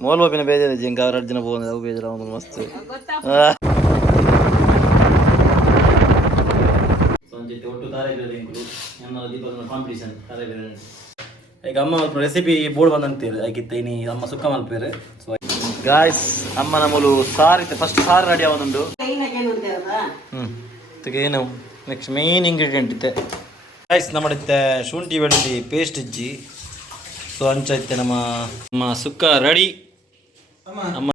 Mole ಬಾಪಿನ ಬೇಜಾರು ಜಿಂಕ ಅವ್ರ ದಿನ പോകുന്നത് ಅವು ಬೇಜಾರು ಅವನು ಮಸ್ತ್ ಸಂಜೆ ಒಟ್ಟು ತಾರೆಗಳು ನನ್ನ ದೀಪದ ಕಾಂಪಿಟೇಷನ್ ತಾರೆಗಳು ಈಗ ಅಮ್ಮ ಸ್ವಲ್ಪ ರೆಸಿಪಿ ಬೋರ್ಡ್ ಬಂದಂತೀರಿ ಆಗಿತ್ತು ಇನಿ ಅಮ್ಮ ಸುಕ್ಕ ಮಲ್ಪೇರು ಸೊ ಗಾಯ್ಸ್ ಅಮ್ಮನ ಮೂಲು ಸಾರು ಇತ್ತು ಫಸ್ಟ್ ಸಾರು ರೆಡಿ ಆಗೋದುಂಟು ಏನು ನೆಕ್ಸ್ಟ್ ಮೇನ್ ಇಂಗ್ರೀಡಿಯೆಂಟ್ ಇತ್ತೆ ಗಾಯ್ಸ್ ನಮ್ಮಡಿತ್ತೆ ಶುಂಠಿ ಬೆಳ್ಳುಳ್ಳಿ ಪೇಸ್ಟ್ ಇಜ್ಜಿ ಸೊ ಅಂಚ ಇತ್ತೆ ನಮ್ಮ ಸುಕ್ಕ ರೆಡಿ ಅಮ್ಮ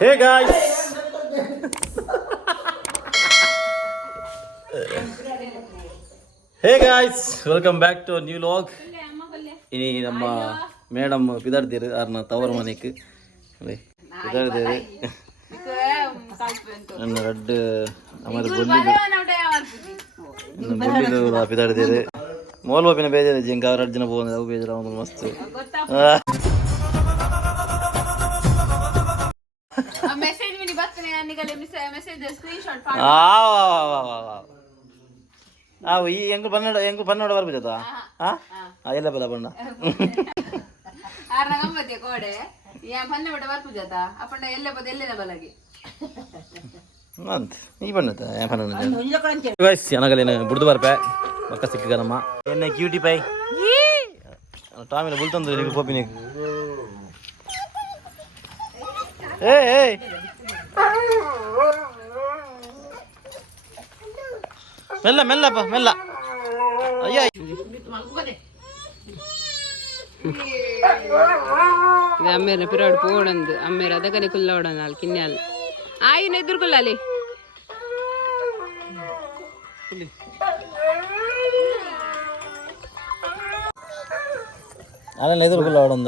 hey guys hey guys welcome back to new vlog ಇನಿ ನಮ್ಮ ಮೇಡಮ್ ಪಿದಾಡ್ತೀರು ಅವ್ರನ್ನ ತವರ ಮನೆಗೆ ಪಿದಾಡ್ತೀರು ನನ್ನ ರೆಡ್ ಆಮೇಲೆ ಬೊಲ್ಲಿದು ಪಿದಾಡ್ತೀರು ಮೋಲ್ ಬಾಪಿನ ಬೇಜಾರು ಜಿಂಕ ಅವ್ರ ದಿನ പോകുന്നത് ಅವು ಬೇಜಾರು ಅವನು ಮಸ್ತ್ ಈ ಎಂಗು ಬನ್ನಡ ಬರ್ಬೋದ ಎಲ್ಲ ಬದ ಬಣ್ಣ ನೀ ಬಣ್ಣದ ನನಗಲ್ಲೇನು ಬುಡ್ದು ಬರ್ಪೆ ಪಕ್ಕ ಸಿಕ್ಕ ನಮ್ಮ ಎಣ್ಣೆ ಕ್ಯೂಟಿ ಪೈ ಟಾಮಿನ ಬುಲ್ತಂದು ನಿಮಗೆ ಪೋಪಿನಿ ಏ ಮೆಲ್ಲ ಮೆಲ್ಲಪ್ಪ ಮೆಲ್ಲ ಅಯ್ಯ అమ్మేర పిరాడు పోవడంది అమ్మేర అదకని కుల్లవడం వాళ్ళు కిన్యాలు ఆయన ఎదుర్కొల్లాలి ಅಲ್ಲ ಎದುರ್ಕೊಲ್ಲವడం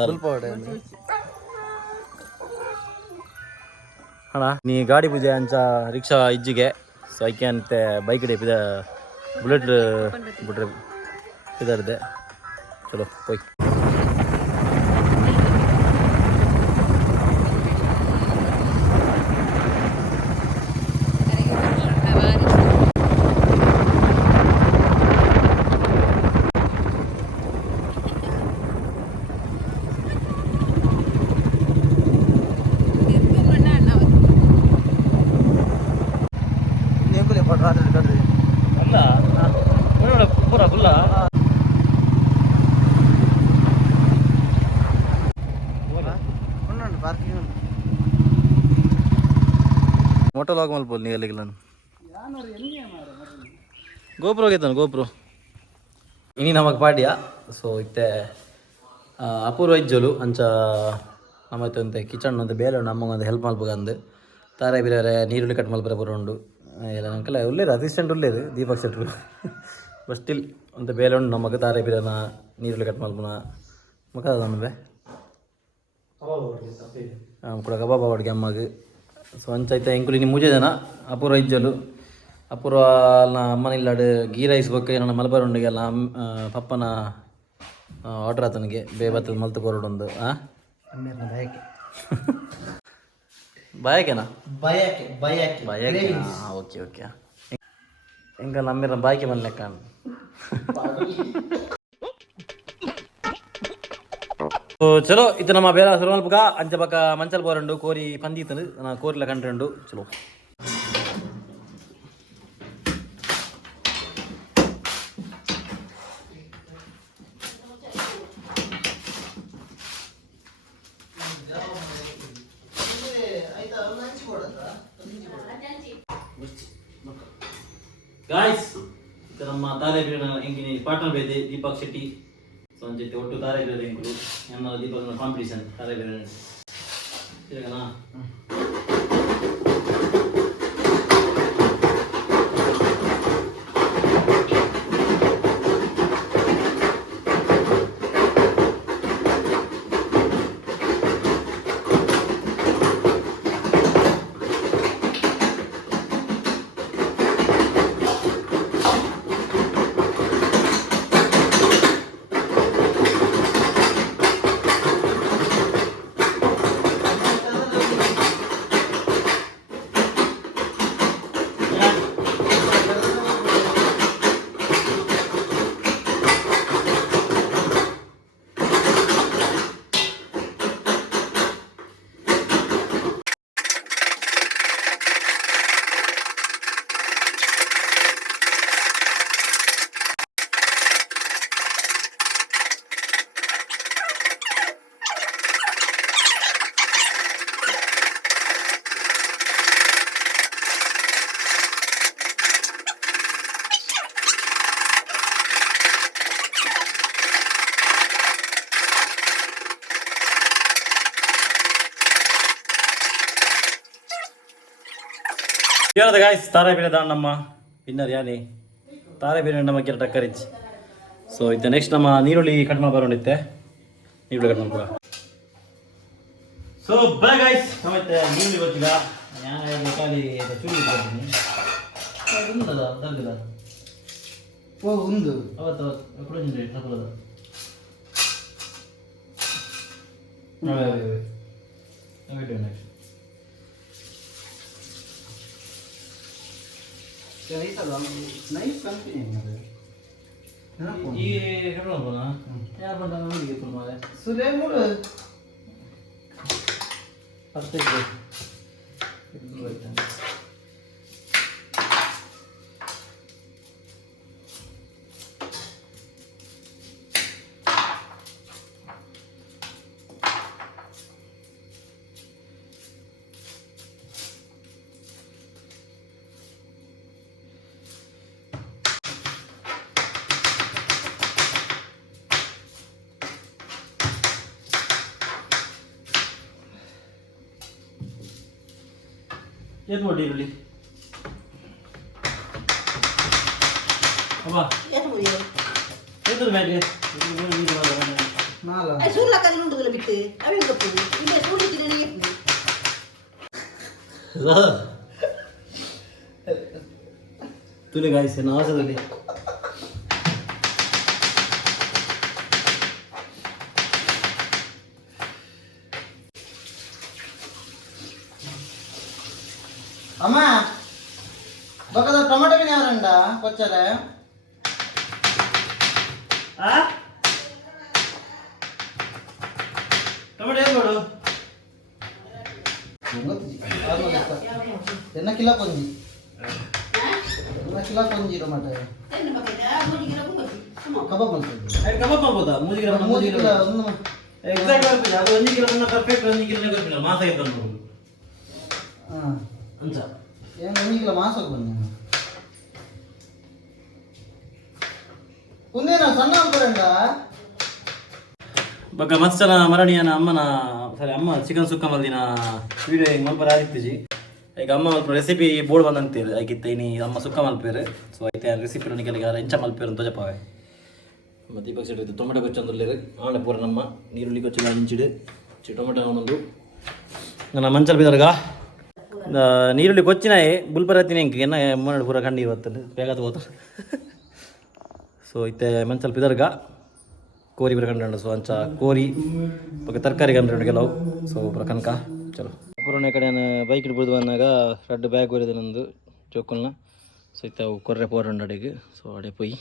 ಅಣ್ಣ ನೀ ಗಾಡಿ ಪೂಜೆ ಅಂಚ ರಿಕ್ಷಾ ಇಜ್ಜಿಗೆ ಸೊ ಐಕೆ ಅಂತೆ ಬೈಕ್ ಡೇ ಬುಲೆಟ್ ಬಿಟ್ರೆ ಇದಾರದೆ ಚಲೋ ಹೋಯ್ ಮೋಟೋ ಲಾಗ್ ಮಲ್ಪೋಲ್ ನೀ ಅಲ್ಲಿಗೆ ನಾನು ಗೋಪ್ರೋ ಹೋಗೈತಾನ ಗೋಪ್ರೋ ಇನಿ ನಮಗೆ ಪಾಡ್ಯ ಸೊ ಇತ್ತೆ ಅಪೂರ್ವ ಇಜ್ಜಲು ಅಂಚ ನಮ್ಮತ್ತೆ ಅಂತೆ ಕಿಚನ್ ಅಂತ ಬೇರೆ ನಮಗೆ ಒಂದು ಹೆಲ್ಪ್ ಮಲ್ಪಗಂದು ತಾರೆ ಬೇರೆ ನೀರುಳ್ಳಿ ಕಟ್ ಮಲ್ಪರೆ ಬರೋಂಡು ಎಲ್ಲ ನಂಗೆಲ್ಲ ಒಳ್ಳೇರು ಅಸಿಸ್ಟೆಂಟ್ ಒಳ್ಳೇರು ದೀಪಕ್ ಸೆಟ್ರು ಬಟ್ ಸ್ಟಿಲ್ ಅಂತ ಬೇರೆ ಉಂಡು ನಮಗೆ ತಾರೆ ಬೇರೆನ ನೀರುಳ್ಳಿ ಕಟ್ ಮಲ್ಪನ ಮಗ ಅದನ್ನುವೆ ಕೂಡ ಕಬಾಬ್ ಅವಾಡ್ಗೆ ಅಮ್ಮಗೆ ಸೊ ಅಂಚೈತೆ ಎಂಕುಲಿ ನಿಮ್ಮ ಮುಜೆ ಜನ ಅಪೂರ್ವ ಇಜ್ಜಲು ಅಪೂರ್ವ ಅಮ್ಮನ ಇಲ್ಲಾಡು ಗೀ ರೈಸ್ ಬಗ್ಗೆ ನನ್ನ ಮಲಬಾರ್ ಉಂಡಿಗೆಲ್ಲ ಪಪ್ಪನ ಆರ್ಡ್ರ್ ಆತನಿಗೆ ಬೇಬತ್ತದ ಮಲ್ತು ಕೊರಡೊಂದು ಬಾಯಕೆನಾ ಬಾಯಕೆ ಓಕೆ ಓಕೆ ಹಿಂಗ ನಮ್ಮಿರ ಬಾಯ್ಕೆ ಬಂದ ಕಾಣ್ ಚಲೋ ಇದು ನಮ್ಮ ಬೇರೆ ಸುರಮಲ್ಪಗ ಅಂಚ ಪಕ್ಕ ಮಂಚಲ್ ಬೋರಂಡು ಕೋರಿ ಪಂದಿತನು ನಾ ಕೋರಿಲ ಕಂಡ್ರಂಡು ಚಲೋ ಗಾಯ್ಸ್ ಇದು ನಮ್ಮ ತಾರೆಬೀರಿನ ಎಂಗಿನ ಪಾರ್ಟ್ನರ್ ಬೇದೆ ದೀಪಕ್ ಶೆಟ್ಟಿ ಸಂಜೆ ಒಟ್ಟು ತಾರೆಬೇರೆ ಎಂಕುಲು ನನ್ನ ದೀಪದ ಕಾಂಪಿಟೇಷನ್ ತಾರೆಬೇರೆ ಸರಿನಾ ಇಪ್ಪೇನದ ಗಾಯ್ಸ್ ತಾರಾ ಬೇರೆ ನಮ್ಮ ವಿನ್ನರ್ ಯಾನೇ ತಾರಾ ಬೇರೆ ನಮ್ಮ ಕೆಲ ಟಕ್ಕರಿಚ್ ಸೊ ಇದು ನೆಕ್ಸ್ಟ್ ನಮ್ಮ ನೀರುಳ್ಳಿ ಕಟ್ ಮಾಡಿ ಬರೋಣಿತ್ತೆ ನೀರುಳ್ಳಿ ಕಟ್ ಮಾಡ್ಕೊ ಸೊ ಬೈ ಗಾಯ್ಸ್ ನಮ್ಮತ್ತೆ ನೀರುಳ್ಳಿ ಗೊತ್ತಿಲ್ಲ ನಾನು ಖಾಲಿ ಚೂರಿ ಇಟ್ಕೊಳ್ತೀನಿ ಉಂದದ ದರ್ಗದ ಓ ಉಂದು ಅವತ್ತು ಕೊಡೋದಿಲ್ಲ ತಗೊಳ್ಳೋದು ನೈಫ್ ಕಂಪನಿ ಈ ಹೇಳೋಣ ಯಾರು ಬಂದ ನೋಡಿ ಮಾರೆ ಸುಲೇ ಮೂರು ಅಷ್ಟೇ ಏನು ಮಾಡಿ ಈರುಳ್ಳಿ ಅಬ್ಬ ಎದುರು ಬ್ಯಾಗ್ಗೆ ತುಲೆ ಗಾಯಿಸಿ ನಾಸದಲ್ಲಿ ಅಮ್ಮ ಬಕದ ಟೊಮೆಟೊ ಬಿನಿ ಅವರಂಡ ಕೊಚ್ಚರೆ ಟೊಮೆಟೊ ಏನು ಮಾಡು ಎನ್ನ ಕಿಲೋ ಕೊಂಜಿ ಕಿಲೋ ಕೊಂಜಿ ಟೊಮೆಟೊ ಕಬಾಬ್ ಮಾಡ್ತೀವಿ ಕಬಾಬ್ ಮಾಡ್ಬೋದಾ 3 ಕಿಲೋ 3 ಕಿಲೋ ಎಕ್ಸಾಕ್ಟ್ ಆಗ್ತದೆ ಅದು 1 ಕಿಲೋ ಪರ್ಫೆಕ್ಟ್ 1 ಕಿಲೋ ಗೊತ್ತಿಲ್ಲ ಮಾಸಾಗೆ ತಂದು ಹಾಂ ಅಂಚ ಏನು 1 ಕಿಲೋ ಮಾಸಕ್ಕೆ ಬನ್ನಿ ಮುಂದೇನ ಸಣ್ಣ ಬರಂಡ ಬೊಕ್ಕ ಮತ್ಸನ ಮರಣಿಯನ ಅಮ್ಮನ ಸಾರಿ ಅಮ್ಮ ಚಿಕನ್ ಸುಕ್ಕ ಮಲ್ದಿನ ವಿಡಿಯೋ ಹಿಂಗೆ ಮಲ್ಪರ ಆಗಿತ್ತಿಜಿ ಈಗ ಅಮ್ಮ ಮಲ್ಪ ರೆಸಿಪಿ ಬೋರ್ಡ್ ಬಂದಂತೀರಿ ಆಗಿತ್ತ ಇನಿ ಅಮ್ಮ ಸುಕ್ಕ ಮಲ್ಪೇರು ಸೊ ಐತೆ ರೆಸಿಪಿ ನನಗೆ ಎಂಚ ಮಲ್ಪೇರು ಅಂತ ಜಪಾವೆ ಮತ್ತು ದೀಪಕ್ ಸೈಡ್ ಇತ್ತು ಟೊಮೆಟೊ ಕೊಚ್ಚಂದುಲ್ಲೇರು ಆಂಡ ಪೂರ ನಮ್ಮ ನೀರುಳ್ಳಿ ಕೊಚ್ಚಿ ಹಂಚಿಡು ಟೊಮೆಟೊ ಒಂದೊಂದು ನನ್ನ ಮಂಚಲ್ ಬಿದರ್ಗ ನೀರುಳ್ಳಿ ಕೊಚ್ಚಿನಾಯಿ ಬುಲ್ಪರತ್ತಿನ ಹೆಂಗೆ ಎನ್ನ ಮಾಡಿ ಪೂರ ಕಂಡು ಇವತ್ತು ಬೇಗ ಹೋತು ಸೊ ಇತ್ತೆ ಮಂಚಲ್ ಬಿದರ್ಗ ಕೋರಿ ಬರ ಕಂಡು ಸೊ ಅಂಚ ಕೋರಿ ಬಗ್ಗೆ ತರಕಾರಿ ಕಂಡು ಕೆಲವು ಸೊ ಪೂರ ಕನಕ ಚಲೋ ಪುರಾಣ ಕಡೆ ನಾನು ಬೈಕ್ ಇಡ್ಬೋದು ಬಂದಾಗ ರೆಡ್ ಬ್ಯಾಗ್ ಬರೋದು ನಂದು ಜೋಕಲ್ನ ಸೊ ಇತ್ತ ಅವು ಕೊರ್ರೆ 400 ಸೊ ಅಡೆ ಪೊಯ್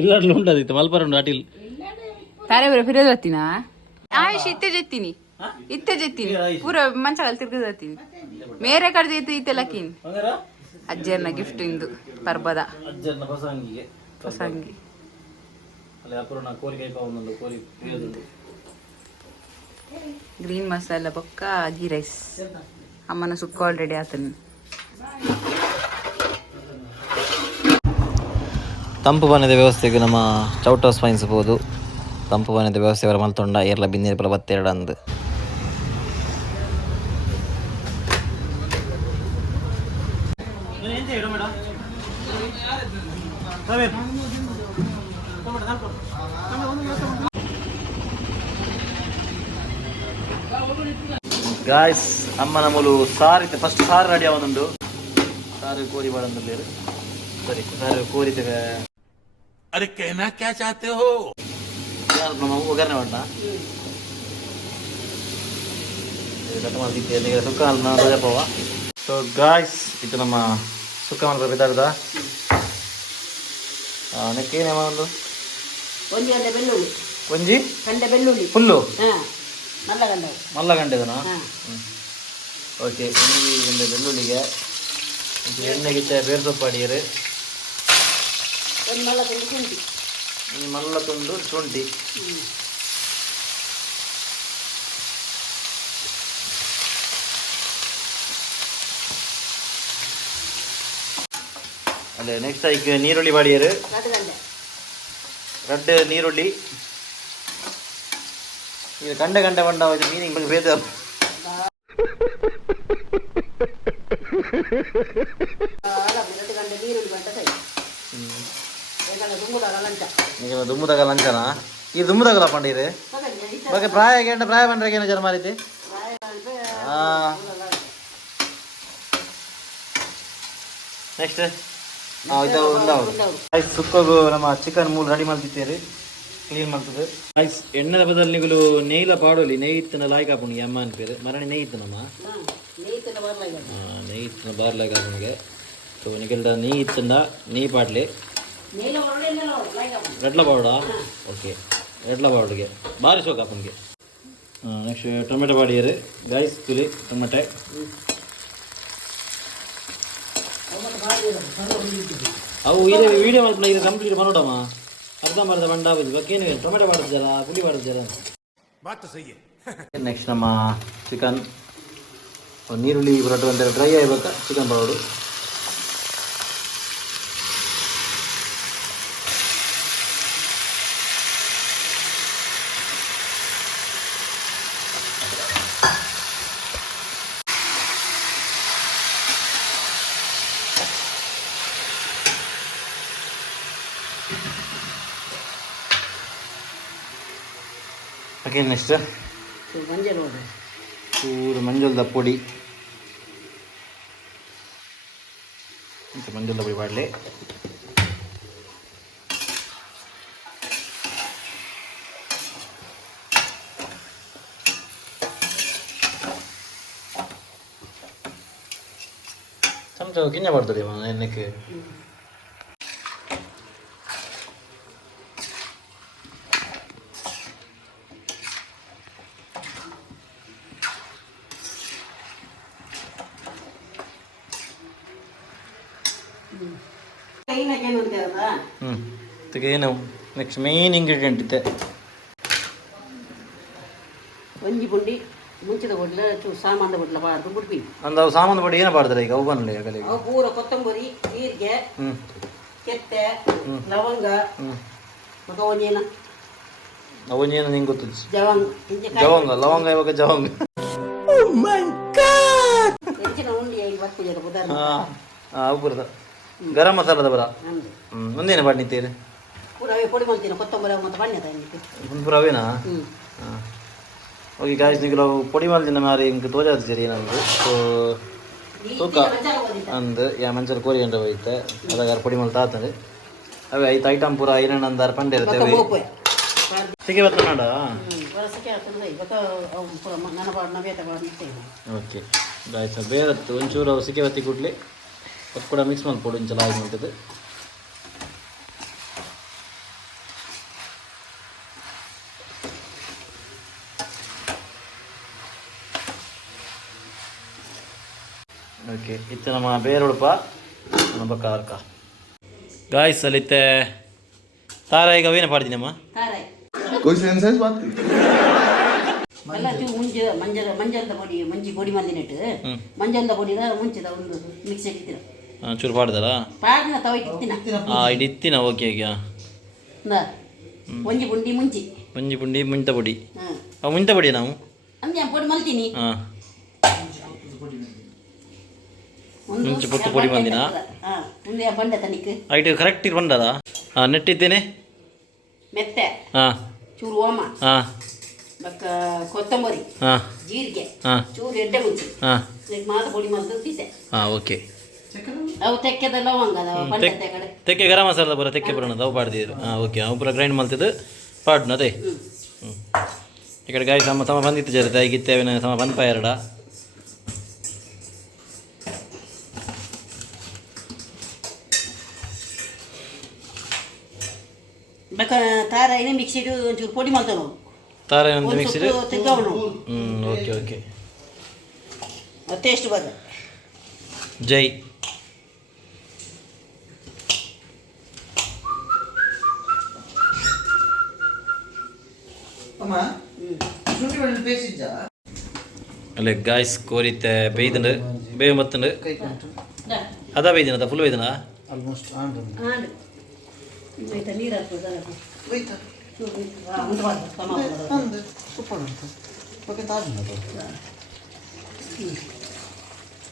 ಇಲ್ಲಾಡ್ಲು ಉಂಟದಿತ್ತು ಮಲ್ಪರ ಉಂಟು ಅಟಿಲ್ ತಾರೆ ಬರ ಫಿರೋದು ಹತ್ತಿನ ಆಯುಷ್ ಇತ್ತೆ ಜೆತ್ತೀನಿ ಪೂರ ಮಂಚ ಕಲ್ ತಿರ್ಗದು ಹತ್ತೀನಿ ಮೇರೆ ಕಡ್ದು ಇತ್ತೆ ಲಕ್ಕೀನ್ ಅಜ್ಜರ್ನ ಗಿಫ್ಟ್ ಇಂದು ಪರ್ಬದ ಅಜ್ಜರ್ನ ಹೊಸಂಗಿಗೆ ಹೊಸಂಗಿ ಅಲ್ಲಿ ಅಪೂರ್ಣ ಕೋರಿ ಕೈಪ ಒಂದೊಂದು ಕೋರಿ ಬೇಯೋದುಂಟು ಗ್ರೀನ್ ಮಸಾಲ ಬೊಕ್ಕ ಗೀ ರೈಸ್ ಅಮ್ಮನ ಸುಕ್ಕ ಆಲ್ರೆಡಿ ಆತನು ತಂಪು ಪಾನೀಯದ ವ್ಯವಸ್ಥೆಗೆ ನಮ್ಮ ಚೌಟ್ ಹೌಸ್ ಪೈನ್ಸ್ಬೋದು ತಂಪು ಪಾನೀಯದ ವ್ಯವಸ್ಥೆ ಅವರ ಮಲ್ತೊಂಡ ಏರ್ಲ ಬಿನ್ನೇರು ಪಲ 22 ಅಂದು ಗಾಯ್ಸ್ ಅಮ್ಮನ ಮೂಲು ಸಾರು ಇತ್ತೆ ಫಸ್ಟ್ ಸಾರು ರೆಡಿ ಆವೊಂದುಂಡು ಸಾರು ಕೋರಿ ಬಾಡಂದುಲ್ಲೇರು ಸರಿ ಸಾರು ಕೋರಿ ತೆಗೆ अरे कहना क्या चाहते हो ನಮ್ಮ ಒಗ್ಗರಣೆ ಮಾಡ ಕಟ್ ಮಾಡ್ತಿದ್ದೆ ಸುಕ್ಕ ಹಾಲು ಸೊ ಗಾಯ್ಸ್ ಇದು ನಮ್ಮ ಸುಕ್ಕ ಮಾಡ್ಬೇಕು ಬಿದ್ದಾಡ್ದ ನೆಕ್ಕೇನೇ ಒಂದು ಒಂಜಿ ಗಂಟೆ ಬೆಳ್ಳುಳ್ಳಿ ಒಂಜಿ ಗಂಟೆ ಬೆಳ್ಳುಳ್ಳಿ ಫುಲ್ಲು ಮಲ್ಲ ಗಂಟೆ ಮಲ್ಲ ಗಂಟೆದನಾ ಓಕೆ ಈ ಒಂದು ಬೆಳ್ಳುಳ್ಳಿಗೆ ಎಣ್ಣೆಗೆ ಬೇರೆ ಸೊಪ್ಪು ಅಡಿಯರು ಒಂದು ಮಲ್ಲ ತುಂಡು ಶುಂಠಿ ಮಲ್ಲ ತುಂಡು ಶುಂಠಿ ಅದೇ ನೆಕ್ಸ್ಟ್ ಈಗ ನೀರುಳ್ಳಿ ಬಾಡಿಯರು ರೆಡ್ ನೀರುಳ್ಳಿ ಈಗ ಗಂಟೆ ಬಂಡ ಮೀನಿಂಗ್ ಬಗ್ಗೆ ಬೇಜಾರು ಎರಡು ಗಂಟೆ ನೀರುಳ್ಳಿ ಗಂಟೆ ಸೈ ಏಕಲ್ಲ ದುಂಬುದಾಗ ಲಂಚ ಈಗ ದುಮ್ಮುದಾಗ ಲಂಚನಾ ಈ ದುಮ್ಮುದಾಗಲ್ಲ ಪಂಡಿರಿ ಬಗ್ಗೆ ಪ್ರಾಯ ಗಂಟೆ ಪ್ರಾಯ ಪಂಡ್ರೆ ಏನು ಜನ ಮಾರಿತಿ ನೆಕ್ಸ್ಟ್ ಆಯ್ತು ಸುಕ್ಕೋಗು ನಮ್ಮ ಚಿಕನ್ ಮೂಲ ರೆಡಿ ಮಾಡ್ತಿದ್ದೀರಿ ಕ್ಲೀನ್ ಮಾಡ್ತದೆ ಆಯ್ತು ಎಣ್ಣೆದ ಬದಲು ನಿಗಲು ನೆಯ್ಲ ಪಾಡೋಲಿ ನೆಯ್ಯಿತ್ತಿನ ಲಾಯ್ಕ ಹಾಕೊಂಡು ಅಮ್ಮ ಅನ್ಪೇರು ಮರಣಿ ನೆಯ್ಯಿತ್ತು ನಮ್ಮ ನೆಯ್ಯಿತ್ತಿನ ಬಾರ್ಲಾಗ ಹಾಕೊಂಡೆ ಸೊ ನಿಗಲ್ದ ನೆಯ್ಯಿತ್ತಿಂದ ನೆಯ್ ಪಾಡ್ಲಿ రెడ్ల పౌడా ఓకే రెడ్ల పౌడర్ಗೆ ಭಾರಿ ಸೋಕ್ ಹಾಪನ್ಗೆ ನೆಕ್ಸ್ಟ್ ಟೊಮೆಟೊ ಬಾಡಿಯರು ಗೈಸ್ ತುಲಿ ಟೊಮೆಟೊ ಅವು ಇದೆ ವಿಡಿಯೋ ಮಾಡ್ಕೊಂಡು ಇದು ಕಂಪ್ಲೀಟ್ ಮಾಡೋಡಮ್ಮ ಅರ್ಧಂಬರ್ಧ ಬಂಡಾಬುದು ಬಕ್ಕೇನು ಟೊಮೆಟೊ ಬಾಡಿದ್ದಾರ ಪುಳಿ ಬಾಡಿದ್ದಾರ ನೆಕ್ಸ್ಟ್ ನಮ್ಮ ಚಿಕನ್ ನೀರುಳ್ಳಿ ಬರಟ್ಟು ಒಂಥರ ಡ್ರೈ ಆಗ್ಬೇಕಾ ಚಿಕನ್ ಪೌಡು ಓಕೆ ನೆಕ್ಸ್ಟ್ ಚೂರು ಮಂಜುಳದ ಪುಡಿ ಮಂಜುಳದ ಪುಡಿ ಮಾಡಲಿ ಚಮಚ ಗಿಂಜ ಮಾಡ್ತದೆ ಎಣ್ಣೆಗೆ ಏನು ನೆಕ್ಸ್ಟ್ ಮೇನ್ ಇಂಗ್ರೀಡಿಯೆಂಟ್ ಇದೆ ಒಂಜಿ ಪುಂಡಿ ಮುಂಚಿದ ಕೊಡ್ಲ ಸಾಮಾನು ಕೊಡ್ಲ ಬಾರ್ದು ಬಿಡ್ಬಿ ಅಂದ ಸಾಮಾನು ಪಡಿ ಏನು ಬಾರ್ತಾರೆ ಈಗ ಅವು ಬನ್ನಲಿ ಆಗಲಿ ಅವು ಪೂರ ಕೊತ್ತಂಬರಿ ಜೀರಿಗೆ ಕೆತ್ತೆ ಲವಂಗ ಮತ್ತೆ ಒಂಜೇನ ಅವನೇನು ನಿಂಗೆ ಗೊತ್ತು ಜವಂಗ ಲವಂಗ ಇವಾಗ ಜವಂಗ ಹೆಚ್ಚಿನ ಉಂಡಿ ಈಗ ಬರ್ತದೆ ಉದಾಹರಣೆ ಅವು ಬರದ ಗರಂ ಮಸಾಲದ ಬರ ಮುಂದೇನು ಬಾಡಿ ನಿಂತೀರಿ ಪೂರವೇ ಪೊಡಿ ಮಾಡ್ತೀನಿ ಕೊತ್ತಂಬರಿ ಮತ್ತು ಬಣ್ಣ ಪೂರವೇನಾ ಓಕೆ ಗಾಯ್ಸ್ ನೀವು ಪೊಡಿ ಮಾಡ್ತೀನಿ ಮಾರಿ ಹಿಂಗೆ ತೋಜಾದ ಸರಿ ನಂದು ಸೊ ತೂಕ ಅಂದು ಯಾ ಮಂಚಲ್ ಕೋರಿ ಗಂಟೆ ಹೋಯ್ತೆ ಅದಾಗ ಪೊಡಿ ಮಾಡಿ ತಾತಂದು ಅವೇ ಐದು ಐಟಮ್ ಪೂರ ಐರಣ್ಣ ಅಂದಾರ ಪಂಡೆ ಇರ್ತೇವೆ ಸಿಗಿ ಬತ್ತ ನೋಡ ಓಕೆ ಗಾಯ್ಸ್ ಬೇರತ್ತು ಒಂಚೂರು ಸಿಕ್ಕಿ ಬತ್ತಿ ಕೊಡ್ಲಿ ಅದು ಕೂಡ ಮಿಕ್ಸ್ ಮಾಡಿ ಕೊಡು ಒಂಚಲ ಆಗಿ ಮಾಡ್ತದೆ ಓಕೆ ಇತ್ತು ನಮ್ಮ ಬೇರುಳುಪ ನಮ್ಮ ಬಕ್ಕ ಅರ್ಕ ಗಾಯ್ಸ್ ಅಲ್ಲಿತ್ತೆ ತಾರ ಈಗ ಅವೇನು ಪಾಡ್ತೀನಿ ಅಮ್ಮ ಎಲ್ಲ ಮುಂಚೆ ಮಂಜದ ಪೊಡಿ ಮಂಜಿ ಪೊಡಿ ಮಂದಿನಿಟ್ಟು ಮಂಜದ ಪೊಡಿದ ಮುಂಚಿದ ಒಂದು ಮಿಕ್ಸ್ ಇಟ್ಟಿನ ಚೂರು ಪಾಡ್ದಲ್ಲ ಪಾಡಿನ ತವ ಇಟ್ಟಿನ ಇದು ಇತ್ತಿನ ಓಕೆ ಈಗ ಒಂಜಿ ಪುಂಡಿ ಮುಂಚಿ ಮುಂಜಿ ಪುಂಡಿ ಮುಂತ ಪೊಡಿ ಅವು ಮುಂತ ಪೊಡಿ ನಾವು ಅಂದ್ರೆ ಪೊಡಿ ಮಲ್ತೀನಿ ಹಾಂ ಮುಂಚೆ ಪುಟ್ಟು ಪೊಡಿ ಬಂದಿನ ಒಂದು ಬಂಡ ತನಿಕ್ ಐಟು ಕರೆಕ್ಟ್ ಇದು ಬಂದದ ಹಾಂ ನೆಟ್ಟಿದ್ದೇನೆ ಮೆತ್ತೆ ಹಾಂ ಚೂರು ಓಮ ಹಾಂ ಬಕ್ಕ ಕೊತ್ತಂಬರಿ ಹಾಂ ಜೀರಿಗೆ ಹಾಂ ಚೂರು ಎಡ್ಡೆ ಮುಂಚಿ ಹಾಂ ಮಾತ ಪೊಡಿ ಮಲ್ತಿದ್ದೆ ಹಾಂ ಓಕೆ ಅವು ತೆಕ್ಕೆದ ಲವಂಗ ಅದಾವ ಬಂಡತೆ ಕಡೆ ತೆಕ್ಕೆ ಗರಂ ಮಸಾಲ ಬರೋ ತೆಕ್ಕೆ ಬರೋಣ ಅವು ಪಾಡ್ದಿದ್ರು ಹಾಂ ಓಕೆ ಅವು ಪೂರ ಗ್ರೈಂಡ್ ಮಾಡ್ತಿದ್ದು ಪಾಡ್ನ ಅದೇ ಹ್ಞೂ ಈ ಕಡೆ ಗಾಯ ತಮ್ಮ ಬಂದಿತ್ತು ಜರತೆ ಈಗಿತ್ತೇವೆ ತಮ್ಮ ಬಂದಪ ಎರಡ ಬೇಕ ತಾರ ಏನೇ ಮಿಕ್ಸಿಡು ಒಂಚೂರು ಪೊಡಿ ಮಾಡ್ತಾವೆ ತಾರ ಒಂದು ಮಿಕ್ಸಿಡ್ ತೆಗ್ಗವನು ಓಕೆ ಓಕೆ ಟೇಸ್ಟ್ ಬರ ಜೈ ಅಮ್ಮ ಶುಂಠಿ ಬೆಳ್ಳುಳ್ಳಿ ಪೇಸ್ಟ್ ಇಜ್ಜ ಅಲ್ಲೇ ಗಾಯ್ಸ್ ಕೋರಿತ್ತೆ ಬೇಯ್ದಂಡು ಬೇವು ಮತ್ತಂಡು ಅದ ಬೇಯ್ದಿನದ ಫುಲ್ ಬೇಯ್ದನ ಆಲ್ಮೋಸ್ಟ್ ಆಂಡ್ ಆಯ್ತಾ ನೀರು ಹಾಕ್ಬೋದಾ ಹೋಯ್ತಾ ಅಂದು ಸೂಪರ್ ಅಂತ ಓಕೆ ತಾಜ್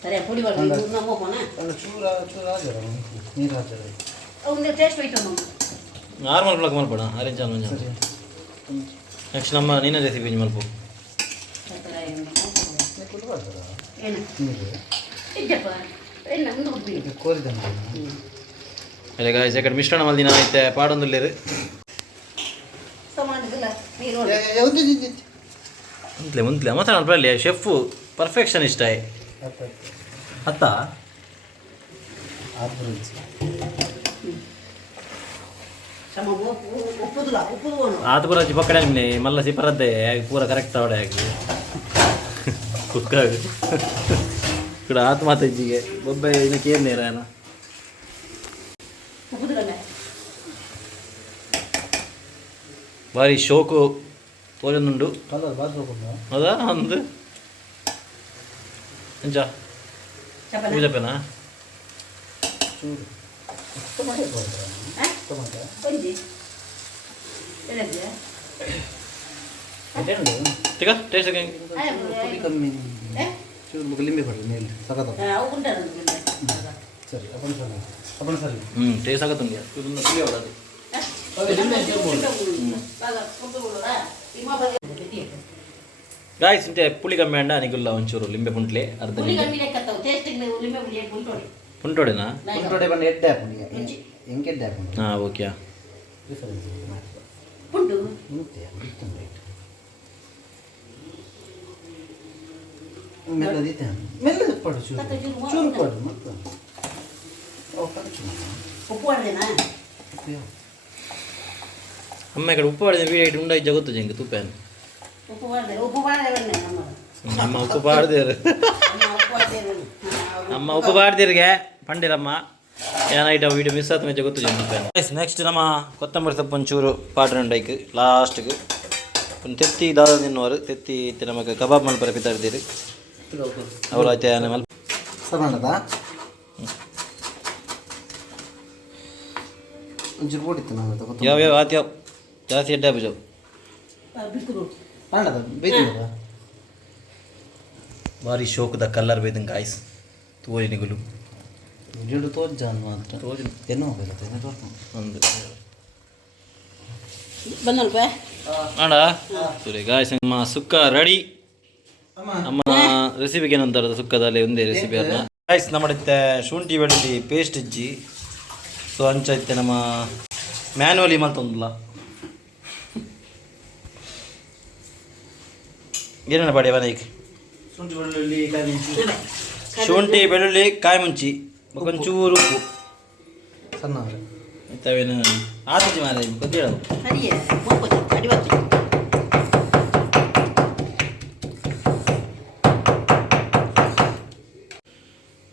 ಸರಿ ಪುಡಿ ಬರ್ತದೆ ನಮ್ಮ ಹೋಗೋಣ ಚೂರ ಚೂರ ಹಾಜರ ನೀರು ಹಾಜರ ಒಂದು ಟೇಸ್ಟ್ ಹೋಯ್ತು ನಮ್ಮ ನಾರ್ಮಲ್ ಬ್ಲಾಕ್ ಮಾಡ್ಬೇಡ ಆರೆಂಜ್ ಆಲ್ಮಂಜ್ ನೆಕ್ಸ್ಟ್ ನಮ್ಮ ನೀನ ರೆಸಿಪಿ ಮಲ್ಪ ಏನು ಇದ್ದಪ್ಪ ಏನು ಒಂದು ಹೋಗ್ತೀನಿ ಕೋರಿದಂತೆ ಅದೇ ಗಾಯ್ಸ್ ಯಾಕಡೆ ಮಿಶ್ರಣ ಮಲ್ದಿನ ಐತೆ ಪಾಡೊಂದುಲ್ಲೇರು ಸಮಾನದಿಲ್ಲ ನೀರು ಮುಂತ್ಲೆ ಮುಂತ್ಲೆ ಮಾತಾಡೋಣ ಬರಲಿ ಶೆಫು ಪರ್ಫೆಕ್ಷನ್ ಇಷ್ಟ ಅತ್ತ ಆತ ಪೂರ ಪಕ್ಕಡೆ ನಿಮ್ನೆ ಮಲ್ಲ ಸಿಪರದ್ದೆ ಪೂರ ಕರೆಕ್ಟ್ ಅವಡೆ ಆಗಿ ಕುಕ್ಕಾಗ ఇక్కడ ఆత్మహత్యకి బొబ్బాయి ఈయనకేం నేరా ఆయన ಭಾರಿ ಶೋಕು ತೋಜನುಂಡು ಹೌದಾ ಒಂದು ಎಂಚ ನೀವು చెప్పానా ಠೀಕ ಟೇಸ್ಟ್ ಕಮ್ಮಿ ಚೂರು ಲಿಂಬೆ ಪಡ್ರಿ ಮೇಲೆ ಸಖತ್ ಸರಿ ಅಪ್ಪನ ಸರಿ ಟೇಸ್ಟ್ ಆಗತ್ತಂಗೆ ಗಾಯ್ಸ್ ಇಂತೆ ಪುಳಿ ಕಮ್ಮಿ ಅಂಡ ನಿಗುಲ್ಲ ಒಂಚೂರು ಲಿಂಬೆ ಪುಂಟ್ಲೆ ಅರ್ಧ ಪುಂಟೋಡೆನಾ ಪುಂಟೋಡೆ ಬಂದು ಎಡ್ಡೆ ಹಾಕೊಂಡು ಹೆಂಗೆ ಎಡ್ಡೆ ಹಾಕೊಂಡು ಹಾಂ ಓಕೆ ಮೆಲ್ಲದಿತ್ತೆ ಮೆಲ್ಲದ ಪಡು ಚೂರು ಚೂರು ಪಡು ಮತ್ತು ಉಪ್ಪು ಮಾಡ್ದೇನಾ ಅಮ್ಮ ಈ ಕಡೆ ಉಪ್ಪು ಮಾಡಿದ ವೀಡಿಯೋ ಉಂಡ ಜಗತ್ತು ಜಂಗೆ ತುಪ್ಪೇನು ಉಪ್ಪು ಮಾಡ್ದೆ ನಮ್ಮ ಉಪ್ಪು ಪಾಡ್ದೇರು ನಮ್ಮ ಉಪ್ಪು ಪಾಡ್ದಿರ್ಗೆ ಪಂಡಿರಮ್ಮ ಏನಾಯ್ತು ವೀಡಿಯೋ ಮಿಸ್ ಆತ ಜಗತ್ತು ಜಂಗೆ ತುಪ್ಪೇನು ನೆಕ್ಸ್ಟ್ ನಮ್ಮ ಕೊತ್ತಂಬರಿ ಸೊಪ್ಪು ಒಂಚೂರು ಪಾಡ್ರೆ ಉಂಡೈಕ್ ಲಾಸ್ಟ್ಗೆ ಒಂದು ತೆತ್ತಿ ದಾದ ತಿನ್ನುವರು ತೆತ್ತಿ ನಮಗೆ ಕಬಾಬ್ ಮಲ್ಪರ ಪಿತಾಡ್ತೀರಿ ಅವಳು ಆಯ್ತು ಮಲ್ಪ ಸಮಾನದ ಒಂಚೂರು ಪೋಡಿತ್ತು ನಾವು ಯಾವ್ಯಾವ ಆತ್ಯಾವ ಜಾಸ್ತಿ ಎಡ್ಡೆ ಬಜಾವ್ ಕಾಣದ ಬೇಯ್ತದ ಭಾರಿ ಶೋಕದ ಕಲ್ಲರ್ ಬೇಯ್ದಂಗೆ ಗಾಯ್ಸ್ ತೋಜಿನಿಗಳು ಜುಡು ತೋಜಾನ್ ಮಾತ್ರ ತೋಜಿನ ಏನೋ ಹೋಗುತ್ತೆ ಏನೋ ತೋರ್ಕೊಂಡು ಒಂದು ಬಂದಲ್ಪ ಅಣ್ಣ ಸರಿ ಗಾಯ್ಸ್ ನಮ್ಮ ಸುಕ್ಕ ರೆಡಿ ನಮ್ಮ ರೆಸಿಪಿಗೆ ಏನಂತಾರದ ಸುಕ್ಕದಲ್ಲಿ ಒಂದೇ ರೆಸಿಪಿ ಅನ್ನ ಗಾಯ್ಸ್ ನಮ್ಮಡಿತ್ತೆ ಶುಂಠಿ ಬೆಳ್ಳುಳ್ಳಿ ಪೇಸ್ಟ್ ಇಜ್ಜಿ ಸೊ ಅಂಚ ಐತೆ ನಮ್ಮ ಮ್ಯಾನ್ಯುವಲಿ ಮಲ್ತೊಂದಿಲ್ಲ ಏನೇನು ಪಾಡಿ ಮನೆಗೆ ಶುಂಠಿ ಬೆಳ್ಳುಳ್ಳಿ ಕಾಯಿ ಮೆಣಸು ಶುಂಠಿ ಬೆಳ್ಳುಳ್ಳಿ ಕಾಯಿ ಮುಂಚಿ ಒಂಚೂರು ಉಪ್ಪು ಸಣ್ಣ ಇಂಥವೇನು ಆತಜಿ ಮಾರ ಗೊತ್ತೇಳೋದು ಸರಿಯೇ ಅಡಿವತ್ತು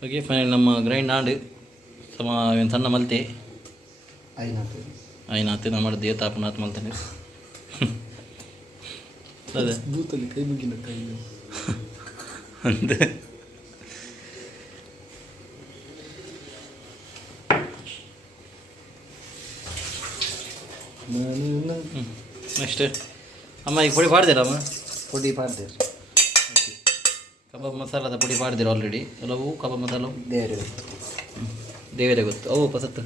ಓಕೆ ಫೈನಲ್ ನಮ್ಮ ಗ್ರೈಂಡ್ ಆಂಡ್ ಸಮ ಏನು ಸಣ್ಣ ಮಲ್ತೆ ಐನಾತು ನಮ್ಮ ಮಾಡಿದ ತಾಪನಾಥ್ ಮಲ್ತಾನೆ ಅದೇ ಬೂತಲ್ಲಿ ಕೈ ಮುಗಿನ ಕೈ ಅಂತ ನೆಕ್ಸ್ಟ್ ಅಮ್ಮ ಈಗ ಪುಡಿ ಪಾಡ್ದಿರಮ್ಮ ಪುಡಿ ಪಾಡ್ದೇರಿ ಕಬಾಬ್ ಮಸಾಲದ ಪುಡಿ ಪಾಡ್ದಿರ ಆಲ್ರೆಡಿ ಎಲ್ಲವೂ ಕಬಾಬ್ ಮಸಾಲ ದೇವರೇ ದೇವರೇ ಗೊತ್ತು ಅವು ಪಸತ್ತು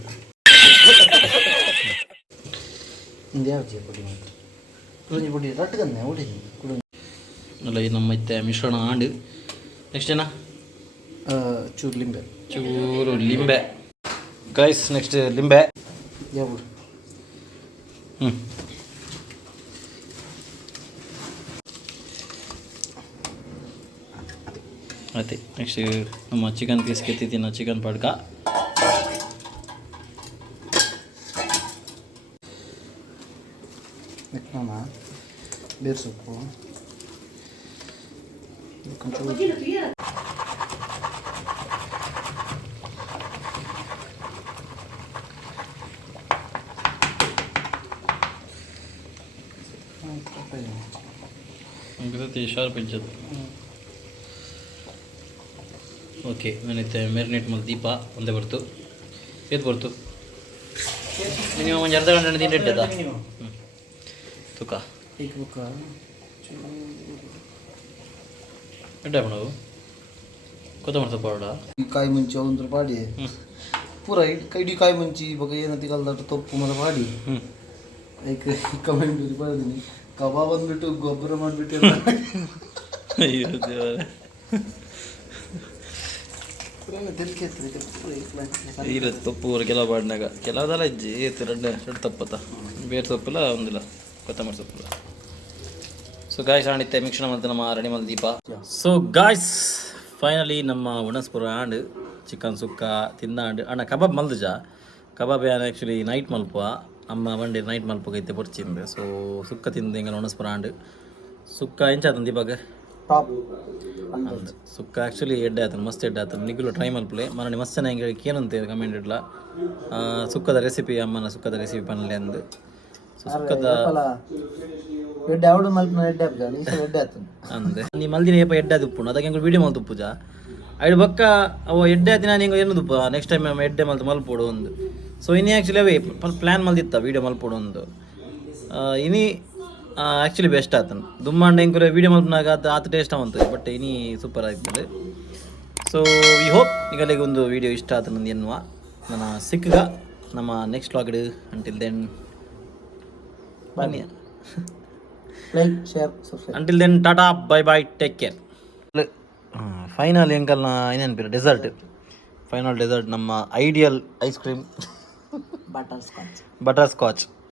ಇಂದು ಯಾವ ಜೀವ ಪುಡಿ ಮಾತ್ರ ಕುಳಂಜಿ ಪುಡಿ ರಟ್ಗನ್ನೆ ಹೊಡಿನಿ ಕುಳಂಜಿ ಅಲ್ಲ ಇದು ನಮ್ಮ ಮತ್ತೆ ಮಿಶ್ರಣ ಆಂಡು ನೆಕ್ಸ್ಟ್ ಏನ ಚೂರು ಲಿಂಬೆ ಚೂರು ಲಿಂಬೆ ಗೈಸ್ ನೆಕ್ಸ್ಟ್ ಲಿಂಬೆ ಯಾವ ಹ್ಞೂ ಆಯ್ತು ನೆಕ್ಸ್ಟ್ ನಮ್ಮ ಚಿಕನ್ ಪೀಸ್ ಕೆತ್ತಿದ್ದೀನ ಚಿಕನ್ ಪಡ್ಕ ನೆಕ್ನೋಣ ಬೇರೆ ಸೊಪ್ಪು ಶಾರ್ಪ್ ಇಜ್ಜದು ಓಕೆ ನಾನೈತೆ ಮ್ಯಾರಿನೇಟ್ ಮಾಡಿ ದೀಪ ಒಂದೇ ಬರ್ತು ಏದು ಬರ್ತು ಮಿನಿಮಮ್ ಒಂದು ಅರ್ಧ ಗಂಟೆ ತಿಂಡಿ ಇಟ್ಟದ ಹ್ಞೂ ತೂಕ ಈಗ ಬುಕ್ಕ ಎಡ್ಡೆ ನಾವು ಕೊತ್ತಂಬರಿ ಸೊಪ್ಪು ಪೌಡ ಕಾಯಿ ಮುಂಚಿ ಒಂದು ಪಾಡಿ ಪೂರ ಇಡೀ ಕಾಯಿ ಮುಂಚಿ ಬಗ್ಗೆ ಏನಂತ ಕಲ್ದಟ್ಟು ತೊಪ್ಪು ಮತ್ತೆ ಪಾಡಿ ಅದಕ್ಕೆ ಕಮೆಂಟ್ ಬರ್ತೀನಿ ಕಬಾಬ್ ಬಂದ್ಬಿಟ್ಟು ಗೊಬ್ಬರ ಮಾಡಿಬಿಟ್ಟು ಇಲ್ಲ ತೊಪ್ಪು ಕೆಲವು ಬಾಡಿನಾಗ ಕೆಲವುದೆಲ್ಲ ಇಜ್ಜಿ ಎರಡು ತಪ್ಪತ್ತ ಬೇರೆ ಸೊಪ್ಪಿಲ್ಲ ಒಂದಿಲ್ಲ ಕೊತ್ತಂಬರಿ ಸೊಪ್ಪಿಲ್ಲ. ಸೊ ಗಾಯ್ಸ್ ಆಣಿತ್ತೆ ಮಿಕ್ಷಣ ಮತ್ತು ನಮ್ಮ ರೆಡಿಮಲ್ ದೀಪ. ಸೊ ಗಾಯ್ಸ್ ಫೈನಲಿ ನಮ್ಮ ಉಣಸ್ಪುರ ಆಂಡ್ ಚಿಕನ್ ಸುಕ್ಕ ತಿಂದಾಂಡು ಅಣ್ಣ ಕಬಾಬ್ ಮಲ್ದಜ ಕಬಾಬ್ ಏನು ಆ್ಯಕ್ಚುಲಿ ನೈಟ್ ಮಲ್ಪುವ ಅಮ್ಮ ಬಂಡಿ ನೈಟ್ ಮಲ್ಪಗೈತೆ ಪೊರ್ಚಿಂದು. ಸೊ ಸುಕ್ಕ ತಿಂದು ಹಿಂಗೆ ಉಣಸ್ಪುರ ಆಂಡ್ ಸುಕ್ಕ ಎಂಚಾತಂದು ದೀಪಾಗ ಟಾಪ್ ಅಂದು ಸುಕ್ಕ ಆ್ಯಕ್ಚುಲಿ ಎಡ್ಡೆ ಆತನು ಮಸ್ತ್ ಎಡ್ಡೆ ಆತನು ನಿಗ್ಲು ಟ್ರೈ ಮಲ್ಪಲೆ ಮನೆ ಮಸ್ತ್ ಚೆನ್ನಾಗಿ ಹೇಳಿ ಏನಂತ ಕಮೆಂಟ್ ಇಡ್ಲ ಸುಕ್ಕದ ರೆಸಿಪಿ ಅಮ್ಮನ ಸುಕ್ಕದ ರೆಸಿಪಿ ಪನ್ನಲೆ ಅಂದು. ಸೊ ಸುಕ್ಕದ ಎಡ್ಡೆ ಅವಡು ಮಲ್ಪನ ಎಡ್ಡೆ ಎಡ್ಡೆ ಆತನು ಅಂದೆ ನೀ ಮಲ್ದಿನ ಏಪ ಎಡ್ಡೆ ಉಪ್ಪುಂಡು ಅದಕ್ಕೆ ಹೆಂಗೆ ವೀಡಿಯೋ ಮಲ್ತು ಉಪ್ಪುಜ ಐಡು ಬಕ್ಕ ಅವ ಎಡ್ಡೆ ಆತಿನ ನಿಂಗೆ ಏನು ಉಪ್ಪ ನೆಕ್ಸ್ಟ್ ಟೈಮ್ ಎಡ್ಡೆ ಮಲ್ತು ಮಲ್ಪೋಡು ಒಂದು. ಸೊ ಇನಿ ಆ್ಯಕ್ಚುಲಿ ಅವೇ ಪ್ಲ್ಯಾನ್ ಮಲ್ದಿತ್ತ ವೀಡಿಯೋ ಮಲ್ಪೋಡು ಒಂದು ಇನಿ ಆ್ಯಕ್ಚುಲಿ ಬೆಸ್ಟ್ ಆತನು ದುಮ್ಮಾಂಡ ಹೆಂಗೆ ವೀಡಿಯೋ ಮಲ್ಪನಾಗ ಅದು ಆತ ಟೇಸ್ಟ್ ಅವಂತು ಬಟ್ ಇನಿ ಸೂಪರ್ ಆಗ್ತದೆ. ಸೊ ವಿ ಹೋಪ್ ಈಗಲಿಗೆ ಒಂದು ವೀಡಿಯೋ ಇಷ್ಟ ಆತ ನಂದು ಎನ್ನುವ ನನ್ನ ಸಿಕ್ಕಗ ನಮ್ಮ ನೆಕ್ಸ್ಟ್ ವ್ಲಾಗ್ ಅಂಟಿಲ್ ದೆನ್ ಬನ್ನಿ like share subscribe until then tata bye bye take care. Final ಎಂಕಲ್ನ ಏನೇನು ಡೆಸರ್ಟ್ ಫೈನಲ್ ಡೆಸರ್ಟ್ ನಮ್ಮ ideal ice cream butterscotch butter scotch